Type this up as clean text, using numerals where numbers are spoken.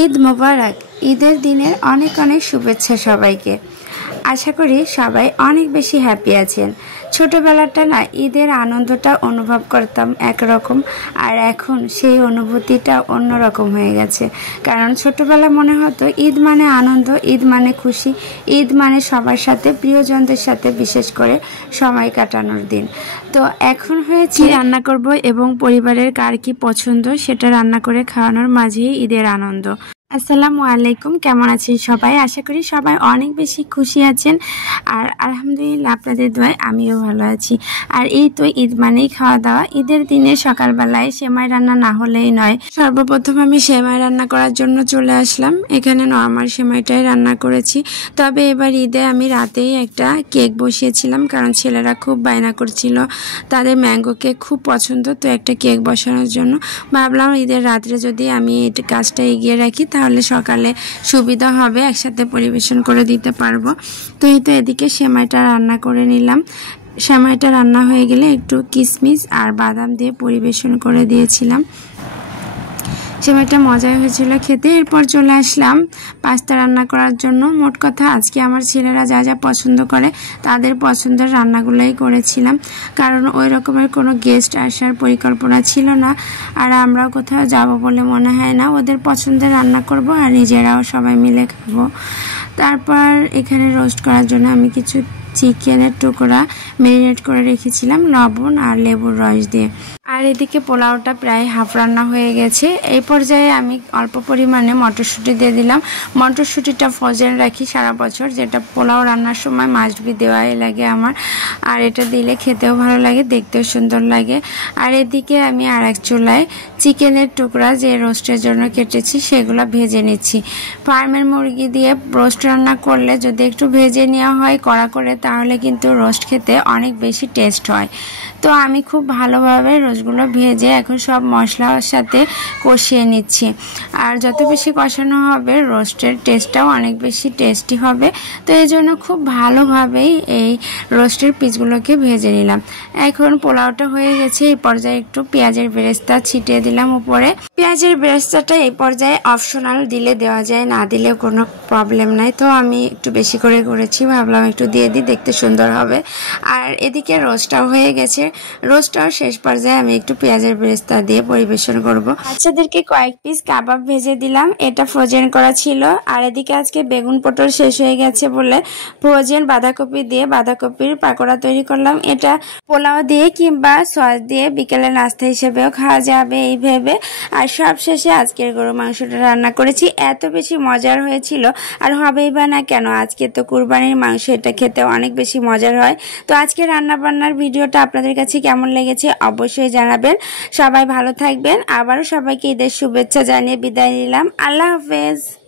ঈদ মোবারক। ঈদের দিনের অনেক অনেক শুভেচ্ছা সবাইকে। আশা করি সবাই অনেক বেশি হ্যাপি আছেন। ছোটবেলাটা না ঈদের আনন্দটা অনুভব করতাম একরকম, আর এখন সেই অনুভূতিটা অন্যরকম হয়ে গেছে। কারণ ছোটবেলা মনে হতো ঈদ মানে আনন্দ, ঈদ মানে খুশি, ঈদ মানে সবার সাথে, প্রিয়জনদের সাথে বিশেষ করে সময় কাটানোর দিন। তো এখন হয়েছে রান্না করব এবং পরিবারের কার কি পছন্দ সেটা রান্না করে খাওয়ানোর মাঝেই ঈদের আনন্দ। আসসালামু আলাইকুম, কেমন আছেন সবাই? আশা করি সবাই অনেক বেশি খুশি আছেন, আর আলহামদুলিল্লাহ আপনাদের দোয়ায় আমিও ভালো আছি। আর এই তো ঈদ মানেই খাওয়া দাওয়া। ঈদের দিনে সকালবেলায় সেমাই রান্না না হলেই নয়। সর্বপ্রথম আমি সেমাই রান্না করার জন্য চলে আসলাম। এখানে নর্মাল সেমাইটাই রান্না করেছি, তবে এবার ঈদে আমি রাতেই একটা কেক বসিয়েছিলাম, কারণ ছেলেরা খুব বায়না করছিল, তাদের ম্যাঙ্গো কেক খুব পছন্দ। তো একটা কেক বসানোর জন্য ভাবলাম ঈদের রাত্রে যদি আমি এই কাজটা এগিয়ে রাখি তাহলে সকালে সুবিধা হবে, একসাথে পরিবেশন করে দিতে পারবো। তো এই তো এদিকে সেমাইটা রান্না করে নিলাম। সেমাইটা রান্না হয়ে গেলে একটু কিশমিশ আর বাদাম দিয়ে পরিবেশন করে দিয়েছিলাম। সেমাইটা মজাই হয়েছিল খেতে। এরপর চলে আসলাম পাস্তা রান্না করার জন্য। মোট কথা আজকে আমার ছেলেরা যা যা পছন্দ করে তাদের পছন্দের রান্নাগুলোই করেছিলাম, কারণ ওই রকমের কোনো গেস্ট আসার পরিকল্পনা ছিল না, আর আমরাও কোথাও যাব বলে মনে হয় না। ওদের পছন্দের রান্না করব আর নিজেরাও সবাই মিলে খাবো। তারপর এখানে রোস্ট করার জন্য আমি কিছু চিকেনের টুকরা ম্যারিনেট করে রেখেছিলাম লবণ আর লেবুর রস দিয়ে। আর এদিকে পোলাওটা প্রায় হাফ রান্না হয়ে গেছে। এই পর্যায়ে আমি অল্প পরিমাণে মটরশুঁটি দিয়ে দিলাম। মটরশুঁটিটা ফ্রোজেন রাখি সারা বছর, যেটা পোলাও রান্নার সময় মাস্ট বি দেওয়াই লাগে আমার। আর এটা দিলে খেতেও ভালো লাগে, দেখতেও সুন্দর লাগে। আর এদিকে আমি আর এক চুলায় চিকেনের টুকরা যে রোস্টের জন্য কেটেছি সেগুলো ভেজে নিচ্ছি। ফার্মের মুরগি দিয়ে রোস্ট রান্না করলে যদি একটু ভেজে নেওয়া হয় কড়া করে, তাহলে কিন্তু রোস্ট খেতে অনেক বেশি টেস্ট হয়। তো আমি খুব ভালোভাবে রোস্টগুলো ভেজে এখন সব মশলার সাথে কষিয়ে নিচ্ছি। আর যত বেশি কষানো হবে রোস্টের টেস্টটাও অনেক বেশি টেস্টি হবে। তো এই জন্য খুব ভালোভাবেই এই রোস্টের পিসগুলোকে ভেজে নিলাম। এখন পোলাওটা হয়ে গেছে। এই পর্যায়ে একটু পেঁয়াজের বেরেস্তা ছিটিয়ে দিলাম উপরে। পেঁয়াজের বেরেস্তাটা এই পর্যায়ে অপশনাল, দিলে দেওয়া যায়, না দিলেও কোনো প্রবলেম নাই। তো আমি একটু বেশি করে করেছি, ভাবলাম একটু দিয়ে দিই, দেখতে সুন্দর হবে। আর এদিকে রোস্টটাও হয়ে গেছে। রোস্টটাও শেষ পর্যায়ে আমি একটু পেঁয়াজের বেরেস্তা দিয়ে পরিবেশন করব। বাচ্চাদেরকে কয়েক পিস কাবাব ভেজে দিলাম, এটা ফ্রোজেন করা ছিল। আর এদিকে আজকে বেগুন পটল শেষ হয়ে গেছে বলে ফ্রোজেন বাঁধাকপি দিয়ে বাঁধাকপির পাকোড়া তৈরি করলাম। এটা পোলাও দিয়ে কিংবা সস দিয়ে বিকেলে নাস্তা হিসেবেও খাওয়া যাবে এই ভেবে। আর সব শেষে আজকের গরু মাংসটা রান্না করেছি, এত বেশি মজার হয়েছিল। আর হবেই বা না কেন, আজকে তো কুরবানির মাংস, এটা খেতে অনেক বেশি মজার হয়। তো আজকে রান্না বান্নার ভিডিওটা আপনাদের কাছে কেমন লেগেছে অবশ্যই জানাবেন। সবাই ভালো থাকবেন। আবারও সবাইকে ঈদের শুভেচ্ছা জানিয়ে বিদায় নিলাম। আল্লাহ হাফেজ।